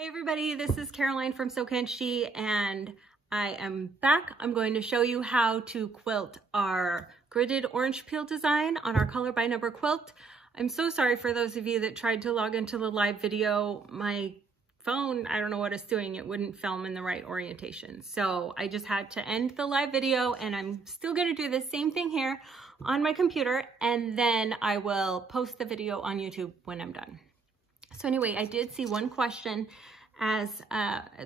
Hey everybody, this is Caroline from Sew Can She, and I am back. I'm going to show you how to quilt our gridded orange peel design on our color by number quilt. I'm so sorry for those of you that tried to log into the live video. My phone, I don't know what it's doing. It wouldn't film in the right orientation. So I just had to end the live video, and I'm still going to do the same thing here on my computer, and then I will post the video on YouTube when I'm done. So anyway, I did see one question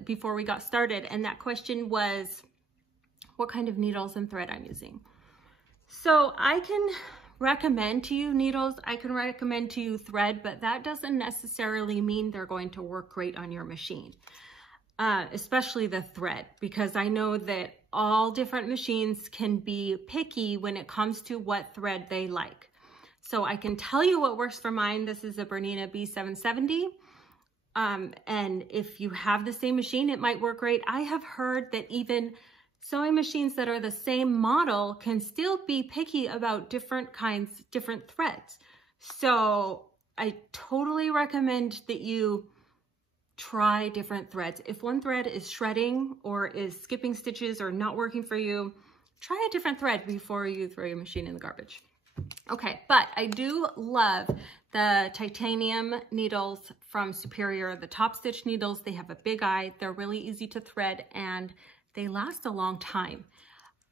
before we got started, and that question was what kind of needles and thread I'm using. So I can recommend to you needles, I can recommend to you thread, but that doesn't necessarily mean they're going to work great on your machine, especially the thread, because I know that all different machines can be picky when it comes to what thread they like. So I can tell you what works for mine. This is a Bernina B770. And if you have the same machine, it might work great. I have heard that even sewing machines that are the same model can still be picky about different threads. So I totally recommend that you try different threads. If one thread is shredding or is skipping stitches or not working for you, try a different thread before you throw your machine in the garbage. Okay, but I do love the titanium needles from Superior, the top stitch needles. They have a big eye, they're really easy to thread, and they last a long time.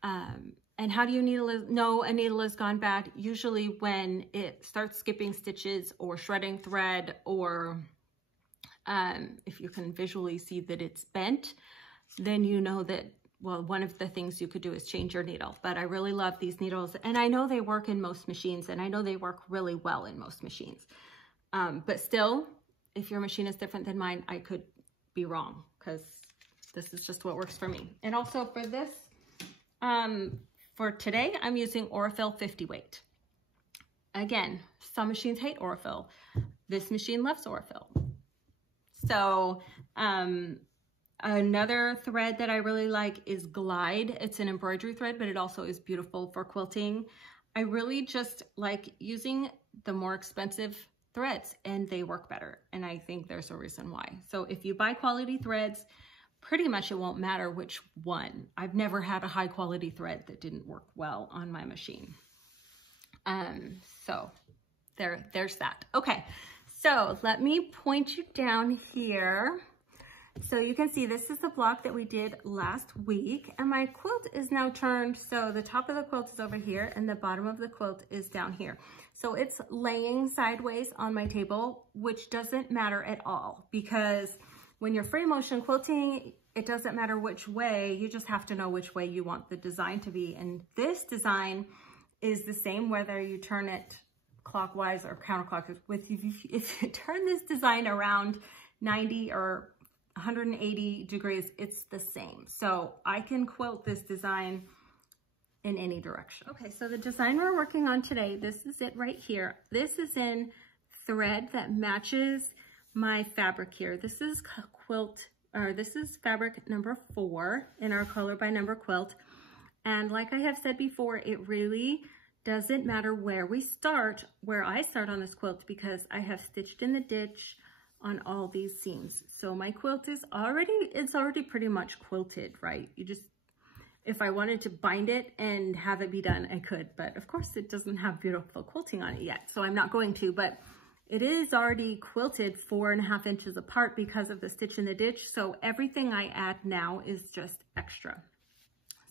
And how do you know a needle has gone bad? Usually when it starts skipping stitches or shredding thread, or if you can visually see that it's bent, then you know that, well, one of the things you could do is change your needle. But I really love these needles, and I know they work in most machines, and I know they work really well in most machines. But still, if your machine is different than mine, I could be wrong, because this is just what works for me. And also for this, for today, I'm using Aurifil 50 weight. Again, some machines hate Aurifil. This machine loves Aurifil. So, another thread that I really like is Glide. It's an embroidery thread, but it also is beautiful for quilting. I really just like using the more expensive threads, and they work better. And I think there's a reason why. So if you buy quality threads, pretty much it won't matter which one. I've never had a high quality thread that didn't work well on my machine. So there's that. Okay, so let me point you down here. So you can see this is the block that we did last week, and my quilt is now turned. So the top of the quilt is over here and the bottom of the quilt is down here. So it's laying sideways on my table, which doesn't matter at all, because when you're free motion quilting, it doesn't matter which way, you just have to know which way you want the design to be. And this design is the same whether you turn it clockwise or counterclockwise. If you turn this design around 90 or 180 degrees, it's the same. So I can quilt this design in any direction. Okay, so the design we're working on today, this is it right here. This is in thread that matches my fabric here. This is this is fabric number 4 in our color by number quilt. And like I have said before, it really doesn't matter where I start on this quilt, because I have stitched in the ditch on all these seams. So my quilt is already pretty much quilted, right? If I wanted to bind it and have it be done, I could, but of course it doesn't have beautiful quilting on it yet, so I'm not going to, but it is already quilted 4.5 inches apart because of the stitch in the ditch. So everything I add now is just extra.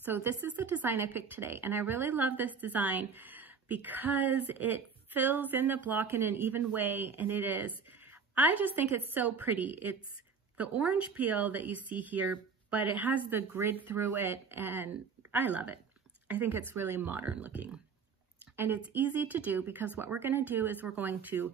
So this is the design I picked today, and I really love this design because it fills in the block in an even way, and I just think it's so pretty. It's the orange peel that you see here, but it has the grid through it, and I love it. I think it's really modern looking. And it's easy to do, because what we're going to do is we're going to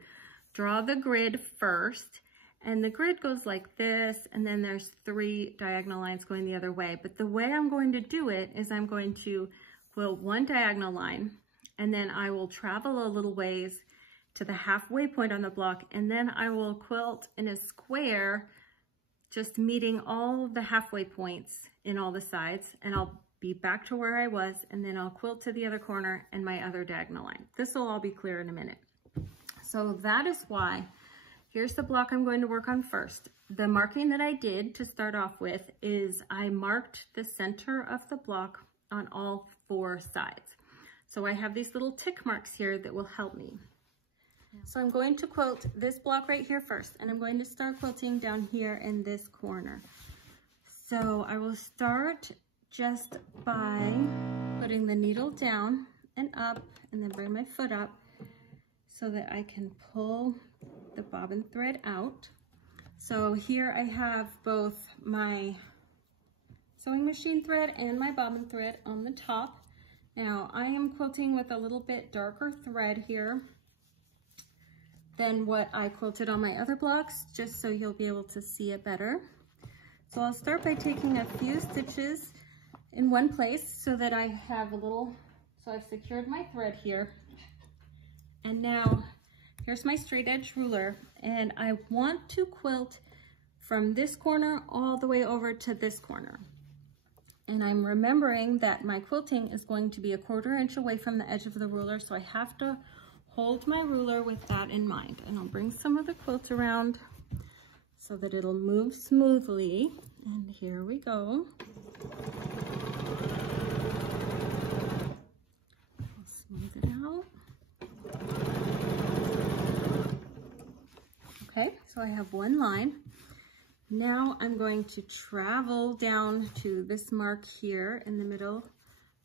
draw the grid first, and the grid goes like this, and then there's 3 diagonal lines going the other way. But the way I'm going to do it is I'm going to quilt 1 diagonal line, and then I will travel a little ways to the halfway point on the block, and then I will quilt in a square, just meeting all the halfway points in all the sides, and I'll be back to where I was, and then I'll quilt to the other corner and my other diagonal line. This will all be clear in a minute. So that is why here's the block I'm going to work on first. The marking that I did to start off with is I marked the center of the block on all 4 sides. So I have these little tick marks here that will help me. So I'm going to quilt this block right here first, and I'm going to start quilting down here in this corner. So I will start just by putting the needle down and up, and then bring my foot up so that I can pull the bobbin thread out. So here I have both my sewing machine thread and my bobbin thread on the top. Now I am quilting with a little bit darker thread here than what I quilted on my other blocks, just so you'll be able to see it better. So I'll start by taking a few stitches in one place so that I have a little, so I've secured my thread here. And now here's my straight edge ruler, and I want to quilt from this corner all the way over to this corner. And I'm remembering that my quilting is going to be a 1/4 inch away from the edge of the ruler, so I have to hold my ruler with that in mind. And I'll bring some of the quilt around so that it'll move smoothly. And here we go. I'll smooth it out. Okay, so I have one line. Now I'm going to travel down to this mark here in the middle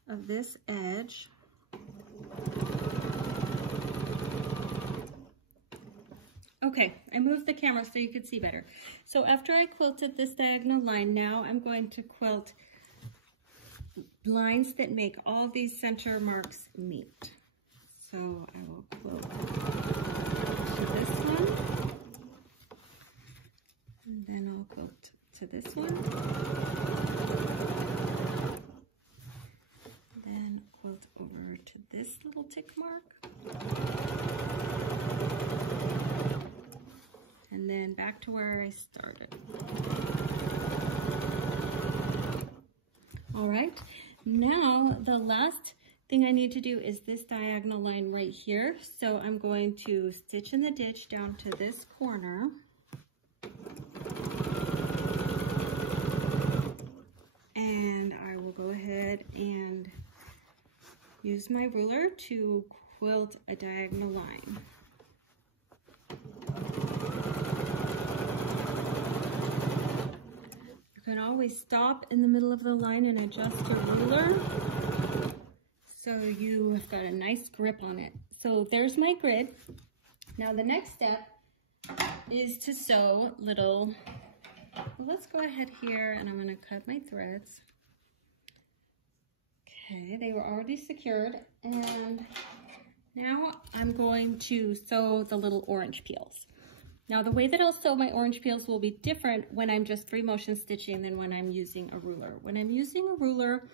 of this edge. Okay, I moved the camera so you could see better. So after I quilted this diagonal line, now I'm going to quilt lines that make all these center marks meet. So I will quilt to this one, and then I'll quilt to this one, then quilt over to this little tick mark, and then back to where I started. All right, now the last thing I need to do is this diagonal line right here. So I'm going to stitch in the ditch down to this corner. And I will go ahead and use my ruler to quilt a diagonal line. You can always stop in the middle of the line and adjust your ruler so you have got a nice grip on it. So there's my grid. Now the next step is to sew little, let's go ahead here and I'm going to cut my threads. Okay, they were already secured, and now I'm going to sew the little orange peels. Now the way that I'll sew my orange peels will be different when I'm just 3 motion stitching than when I'm using a ruler. When I'm using a ruler,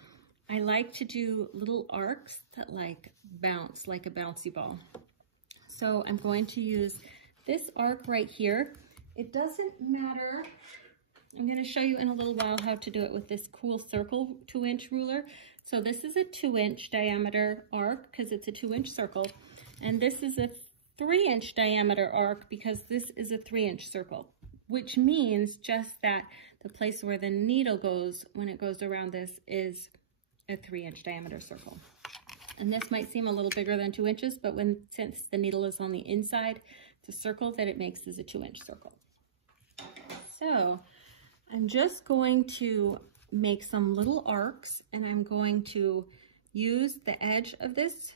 I like to do little arcs that like bounce like a bouncy ball. So I'm going to use this arc right here. It doesn't matter. I'm going to show you in a little while how to do it with this cool circle 2-inch ruler. So this is a 2-inch diameter arc because it's a 2-inch circle. And this is a 3-inch diameter arc because this is a 3-inch circle, which means just that the place where the needle goes when it goes around this is a 3-inch diameter circle. And this might seem a little bigger than 2 inches, but since the needle is on the inside, the circle that it makes is a 2-inch circle. So I'm just going to make some little arcs, and I'm going to use the edge of this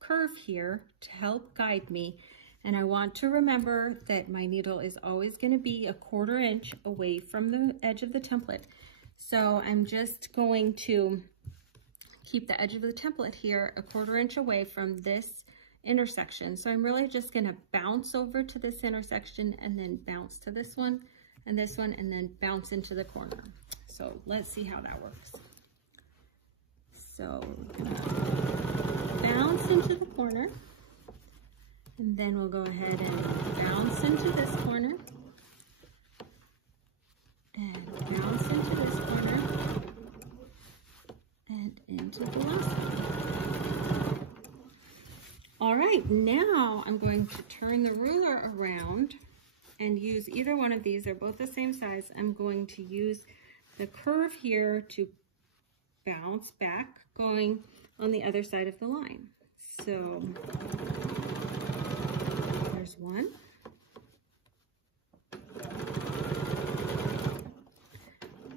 curve here to help guide me. And I want to remember that my needle is always going to be a 1/4 inch away from the edge of the template. So I'm just going to keep the edge of the template here a 1/4 inch away from this intersection. So I'm really just going to bounce over to this intersection and then bounce to this one, and then bounce into the corner. So let's see how that works. So we're going to bounce into the corner, and then we'll go ahead and bounce into this corner, and bounce into this corner, and into the last one. All right, now I'm going to turn the ruler around and use either one of these. They're both the same size. I'm going to use the curve here to bounce back going on the other side of the line. So there's one.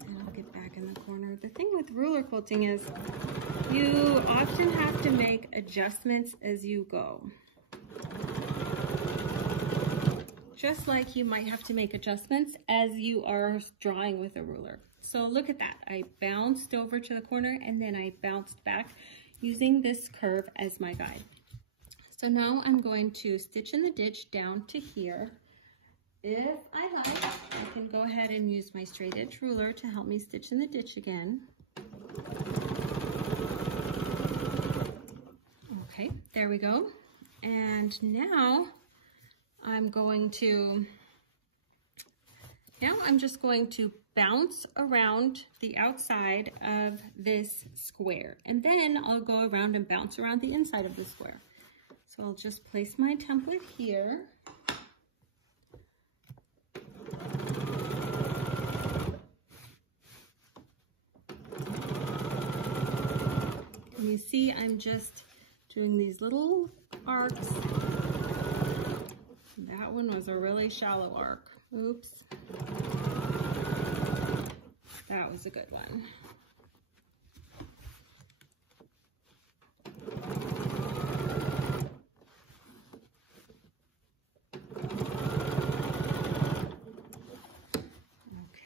And I'll get back in the corner. The thing with ruler quilting is you often have to make adjustments as you go. Just like you might have to make adjustments as you are drawing with a ruler. So look at that. I bounced over to the corner and then I bounced back using this curve as my guide. So now I'm going to stitch in the ditch down to here. If I like, I can go ahead and use my straight edge ruler to help me stitch in the ditch again. Okay, there we go. And now I'm just going to bounce around the outside of this square. And then I'll go around and bounce around the inside of the square. So I'll just place my template here. And you see I'm just doing these little arcs. That one was a really shallow arc. Oops. That was a good one.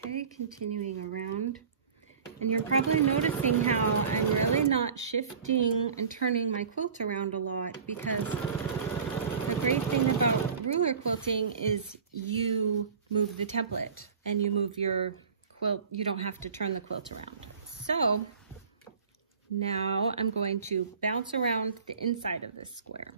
Okay, continuing around. And you're probably noticing how I'm really not shifting and turning my quilt around a lot, because the great thing about ruler quilting is you move the template and you move your quilt. You don't have to turn the quilt around. So now I'm going to bounce around the inside of this square.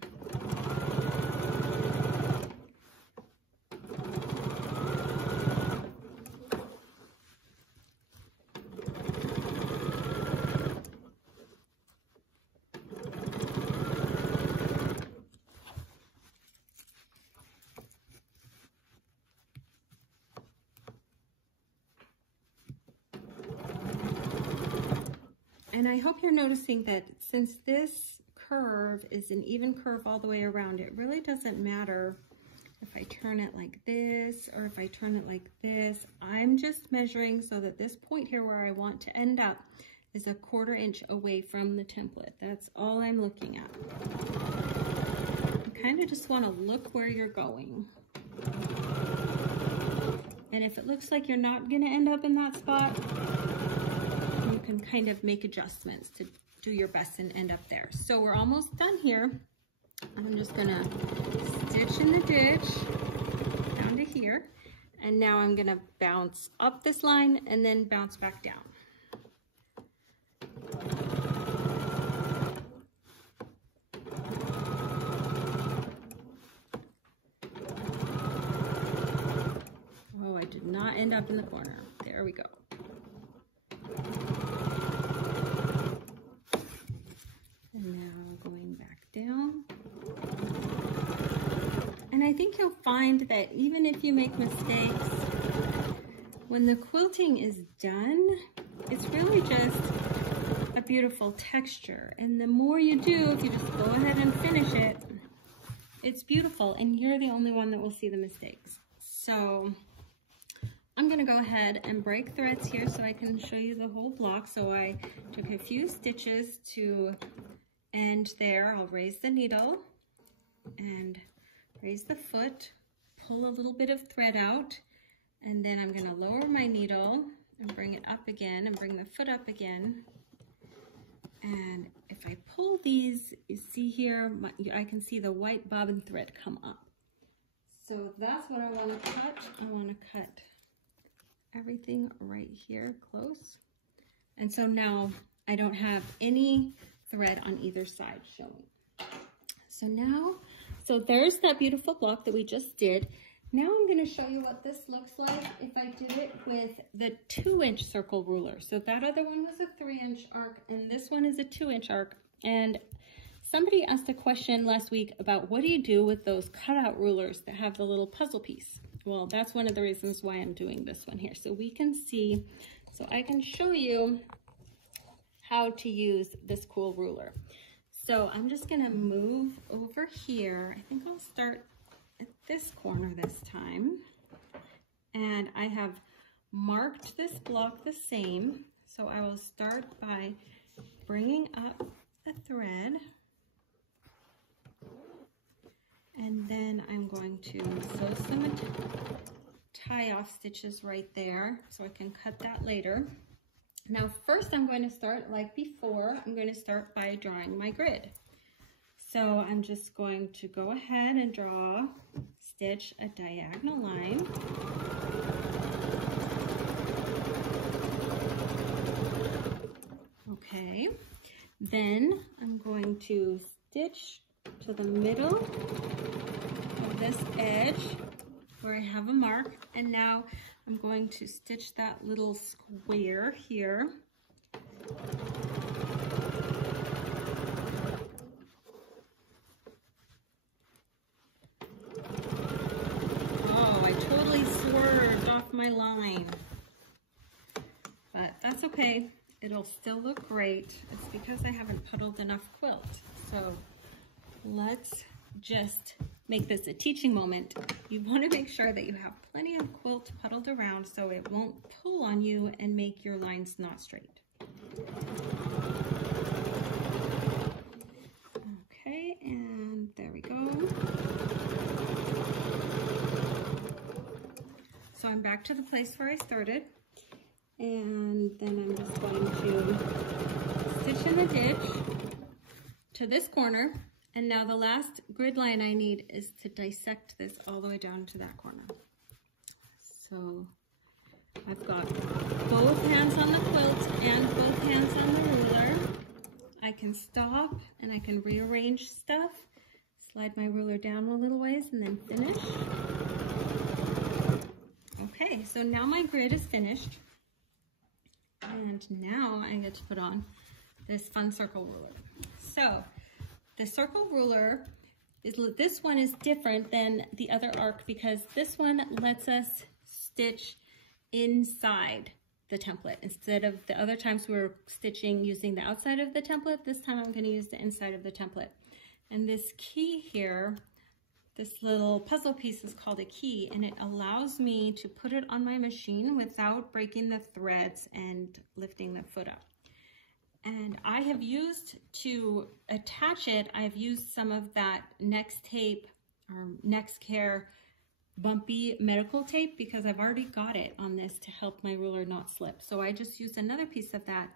And I hope you're noticing that since this curve is an even curve all the way around, it really doesn't matter if I turn it like this or if I turn it like this. I'm just measuring so that this point here where I want to end up is 1/4 inch away from the template. That's all I'm looking at. You kind of just want to look where you're going. And if it looks like you're not going to end up in that spot, you can kind of make adjustments to do your best and end up there. So we're almost done here. I'm just gonna stitch in the ditch down to here. And now I'm gonna bounce up this line and then bounce back down. Oh, I did not end up in the corner. There we go. And now going back down. And I think you'll find that even if you make mistakes, when the quilting is done, it's really just a beautiful texture. And the more you do, if you just go ahead and finish it, it's beautiful, and you're the only one that will see the mistakes. So I'm gonna go ahead and break threads here so I can show you the whole block. So I took a few stitches to end there. I'll raise the needle and raise the foot, pull a little bit of thread out, and then I'm gonna lower my needle and bring it up again and bring the foot up again. And if I pull these, you see here, I can see the white bobbin thread come up. So that's what I wanna cut. I wanna cut everything right here close. And so now I don't have any thread on either side showing. So there's that beautiful block that we just did. Now I'm going to show you what this looks like if I did it with the 2-inch circle ruler. So that other one was a 3-inch arc and this one is a 2-inch arc. And somebody asked a question last week about what do you do with those cutout rulers that have the little puzzle piece? Well, that's one of the reasons why I'm doing this one here. So we can see, so I can show you how to use this cool ruler. So I'm just gonna move over here. I think I'll start at this corner this time. And I have marked this block the same. So I will start by bringing up a thread. And then I'm going to sew some tie off stitches right there so I can cut that later. Now first I'm going to start like before. I'm going to start by drawing my grid. So I'm just going to go ahead and stitch a diagonal line. Okay, then I'm going to stitch to the middle of this edge where I have a mark, and now I'm going to stitch that little square here. Oh, I totally swerved off my line, but that's okay. It'll still look great. It's because I haven't puddled enough quilt. So let's just make this a teaching moment. You want to make sure that you have plenty of quilt puddled around so it won't pull on you and make your lines not straight. Okay, and there we go. So I'm back to the place where I started. And then I'm just going to stitch in the ditch to this corner. And now the last grid line I need is to dissect this all the way down to that corner. So I've got both hands on the quilt and both hands on the ruler. I can stop and I can rearrange stuff, slide my ruler down a little ways and then finish. Okay, so now my grid is finished. And now I get to put on this fun circle ruler. So the circle ruler, this one is different than the other arc because this one lets us stitch inside the template. Instead of the other times we were stitching using the outside of the template, this time I'm going to use the inside of the template. And this key here, this little puzzle piece is called a key, and it allows me to put it on my machine without breaking the threads and lifting the foot up. And I have used, to attach it, I've used some of that Next Tape or Next Care bumpy medical tape because I've already got it on this to help my ruler not slip. So I just used another piece of that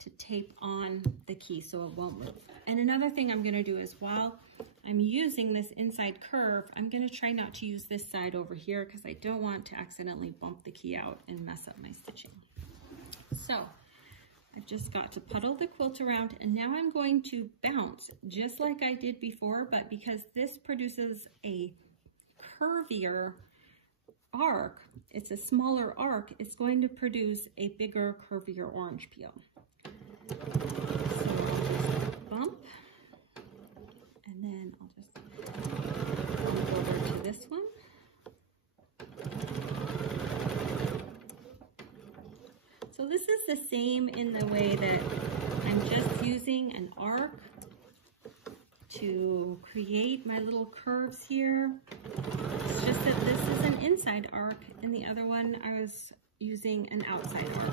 to tape on the key so it won't move. And another thing I'm going to do is while I'm using this inside curve, I'm going to try not to use this side over here because I don't want to accidentally bump the key out and mess up my stitching. So I've just got to puddle the quilt around, and now I'm going to bounce just like I did before, but because this produces a curvier arc, it's a smaller arc, it's going to produce a bigger, curvier orange peel. So I'll just bump, and then I'll just go over to this one. So this is the same in the way that I'm just using an arc to create my little curves here. It's just that this is an inside arc and the other one I was using an outside arc.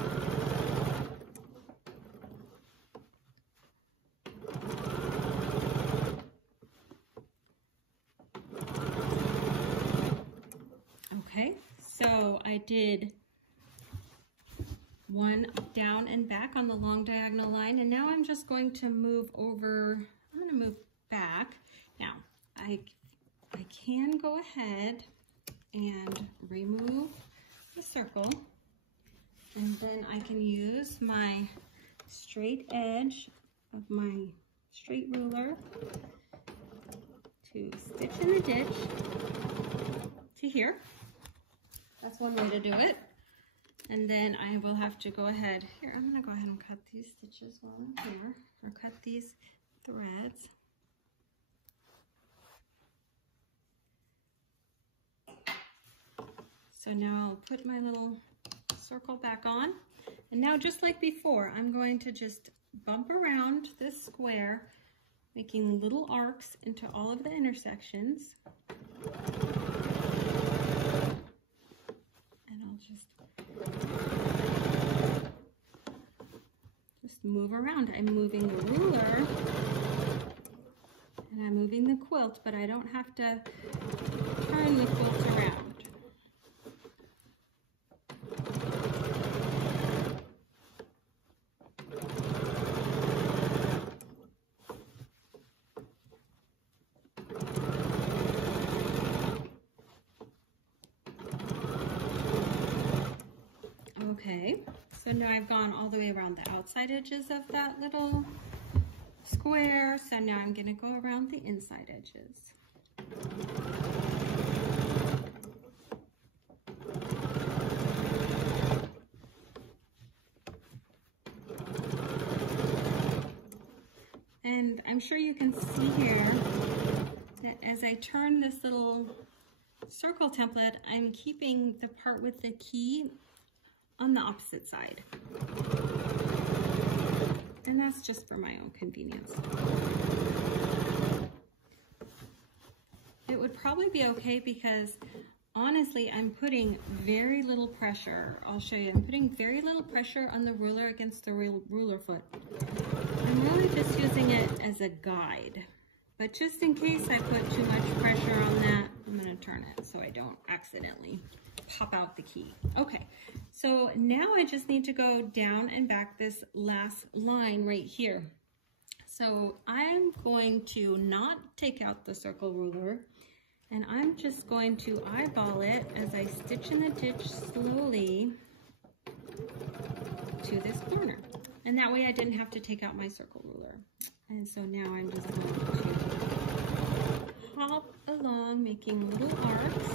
Okay, so I did one down and back on the long diagonal line, and now I'm just going to move over. I'm going to move back. Now I can go ahead and remove the circle, and then I can use my straight edge of my straight ruler to stitch in the ditch to here. That's one way to do it. And then I will have to go ahead, here, I'm gonna go ahead and cut these stitches while I'm here, or cut these threads. So now I'll put my little circle back on. And now just like before, I'm going to just bump around this square, making little arcs into all of the intersections. And I'll just move around. I'm moving the ruler and I'm moving the quilt, but I don't have to turn the quilt around. Okay, so now I've gone all the way around the outside edges of that little square. So now I'm going to go around the inside edges. And I'm sure you can see here that as I turn this little circle template, I'm keeping the part with the key on the opposite side. And that's just for my own convenience. It would probably be okay because honestly, I'm putting very little pressure. I'll show you. I'm putting very little pressure on the ruler against the ruler foot. I'm really just using it as a guide. But just in case I put too much pressure on that, I'm going to turn it so I don't accidentally pop out the key. Okay, so now I just need to go down and back this last line right here. So I'm going to not take out the circle ruler, and I'm just going to eyeball it as I stitch in the ditch slowly to this corner. And that way I didn't have to take out my circle ruler. And so now I'm just going to hop along, making little arcs.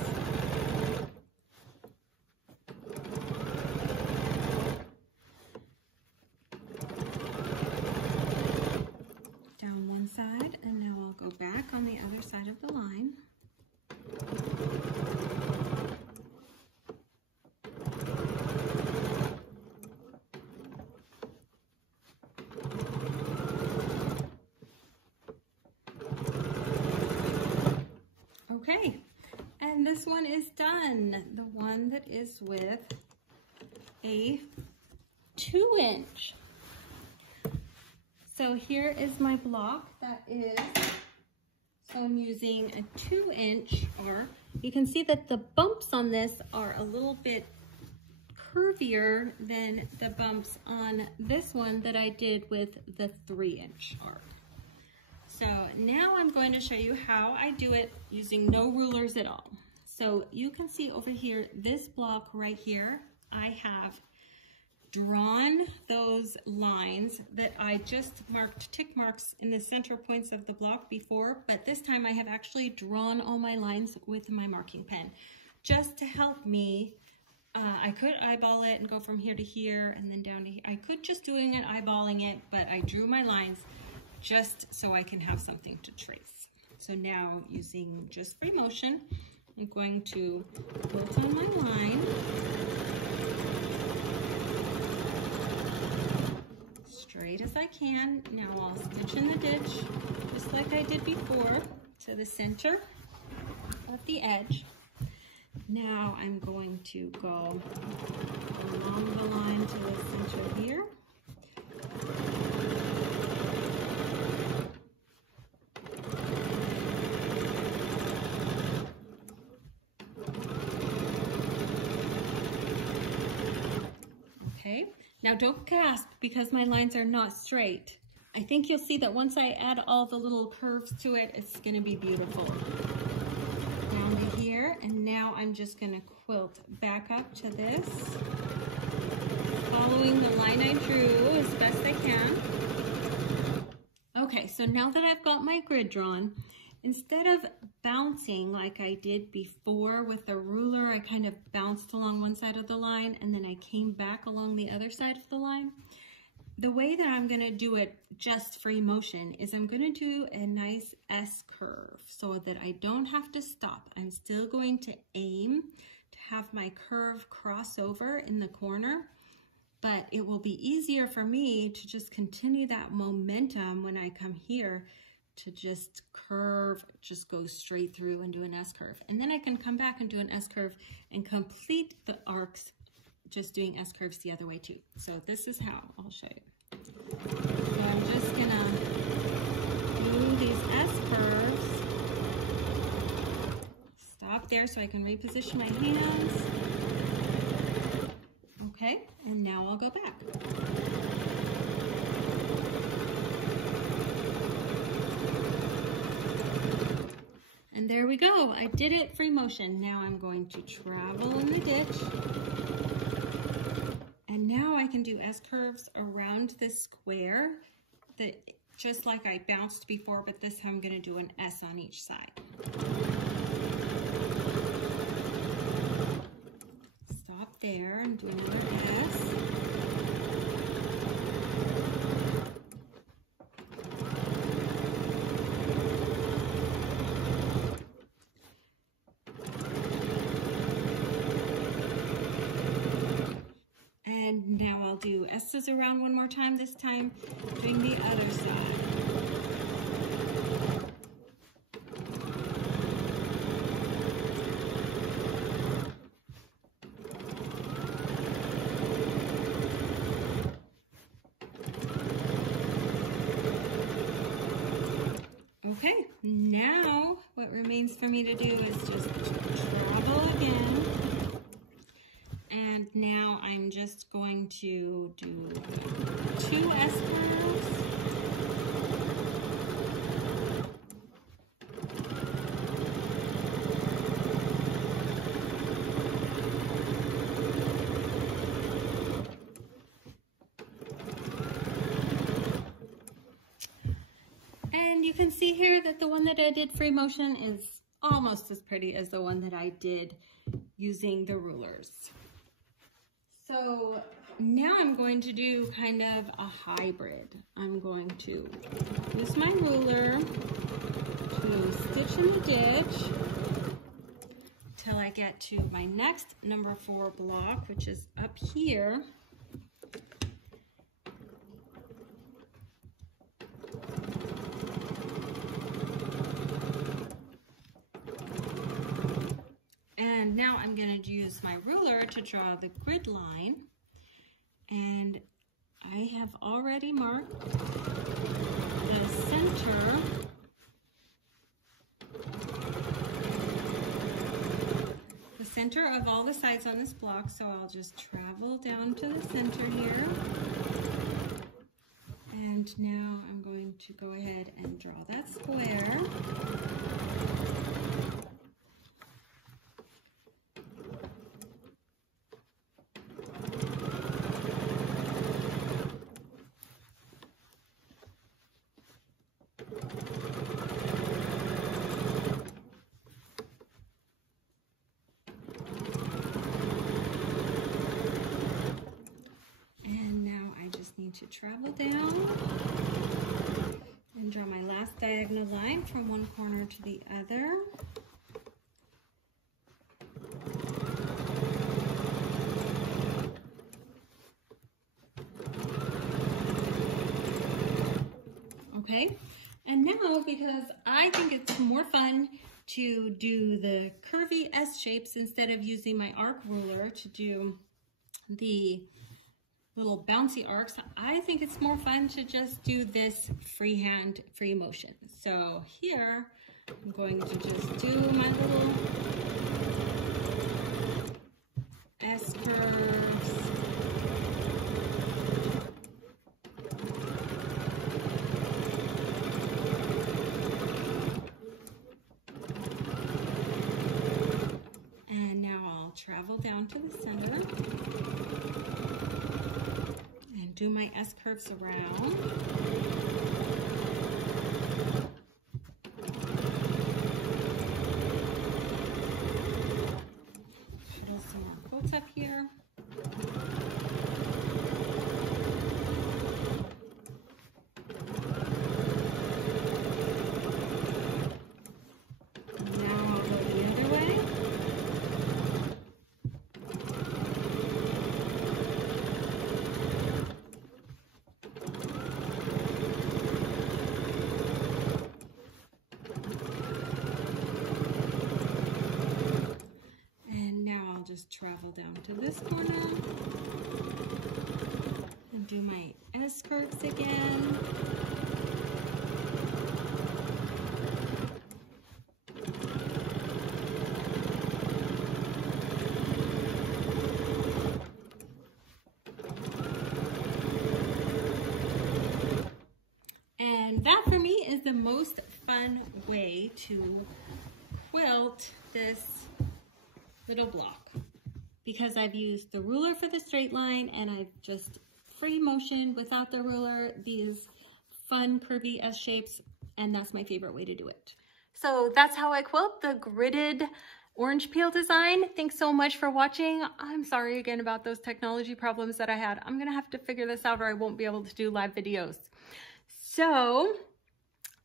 Down one side, and now I'll go back on the other side of the line. Okay, and this one is done. The one that is with a 2-inch. So here is my block that is, so I'm using a 2-inch arc. You can see that the bumps on this are a little bit curvier than the bumps on this one that I did with the 3-inch arc. So now I'm going to show you how I do it using no rulers at all. So you can see over here, this block right here, I have drawn those lines that I just marked tick marks in the center points of the block before, but this time I have actually drawn all my lines with my marking pen just to help me. I could eyeball it and go from here to here and then down to here. I could just doing it eyeballing it, but I drew my lines just so I can have something to trace. So now using just free motion, I'm going to quilt on my line. Straight as I can. Now I'll stitch in the ditch just like I did before to the center of the edge. Now I'm going to go along the line to the center here. Okay, now don't gasp because my lines are not straight. I think you'll see that once I add all the little curves to it, it's gonna be beautiful. Down to here, and now I'm just gonna quilt back up to this, following the line I drew as best I can. Okay, so now that I've got my grid drawn, instead of bouncing like I did before with the ruler, I kind of bounced along one side of the line and then I came back along the other side of the line. The way that I'm gonna do it just free motion is I'm gonna do a nice S curve so that I don't have to stop. I'm still going to aim to have my curve cross over in the corner, but it will be easier for me to just continue that momentum when I come here to just curve, just go straight through and do an S curve. And then I can come back and do an S curve and complete the arcs just doing S curves the other way too. So this is how I'll show you. So I'm just gonna do these S curves. Stop there so I can reposition my hands. Okay, and now I'll go back. And there we go, I did it free motion. Now I'm going to travel in the ditch. And now I can do S curves around this square, just like I bounced before, but this time I'm gonna do an S on each side. Stop there and do another S. And now I'll do S's around one more time, this time doing the other side. Okay, now what remains for me to do is just travel again. And now I'm just going to do 2 S curves. And you can see here that the one that I did free motion is almost as pretty as the one that I did using the rulers. So now I'm going to do kind of a hybrid. I'm going to use my ruler to stitch in the ditch till I get to my next number 4 block, which is up here. And now I'm going to use my ruler to draw the grid line, and I have already marked the center of all the sides on this block, so I'll just travel down to the center here. And now I'm going to go ahead and draw that square. To travel down and draw my last diagonal line from one corner to the other. Okay, and now because I think it's more fun to do the curvy S shapes instead of using my arc ruler to do the little bouncy arcs, I think it's more fun to just do this freehand, free motion. So here, I'm going to just do my little S curves. And now I'll travel down to the center. Do my S curves around. Put some more quilts up here. Now I'll go the other way. travel down to this corner and do my S-curves again. And that for me is the most fun way to quilt this little block, because I've used the ruler for the straight line and I've just free motioned without the ruler these fun curvy S shapes, and that's my favorite way to do it. So that's how I quilt the gridded orange peel design. Thanks so much for watching. I'm sorry again about those technology problems that I had. I'm gonna have to figure this out or I won't be able to do live videos. So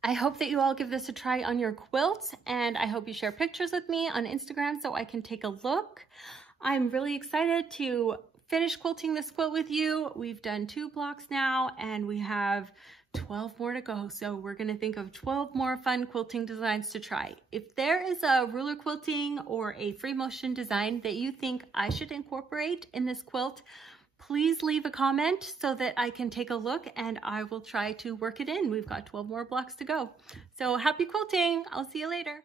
I hope that you all give this a try on your quilt, and I hope you share pictures with me on Instagram so I can take a look. I'm really excited to finish quilting this quilt with you. We've done 2 blocks now and we have 12 more to go. So we're gonna think of 12 more fun quilting designs to try. If there is a ruler quilting or a free motion design that you think I should incorporate in this quilt, please leave a comment so that I can take a look and I will try to work it in. We've got 12 more blocks to go. So happy quilting. I'll see you later.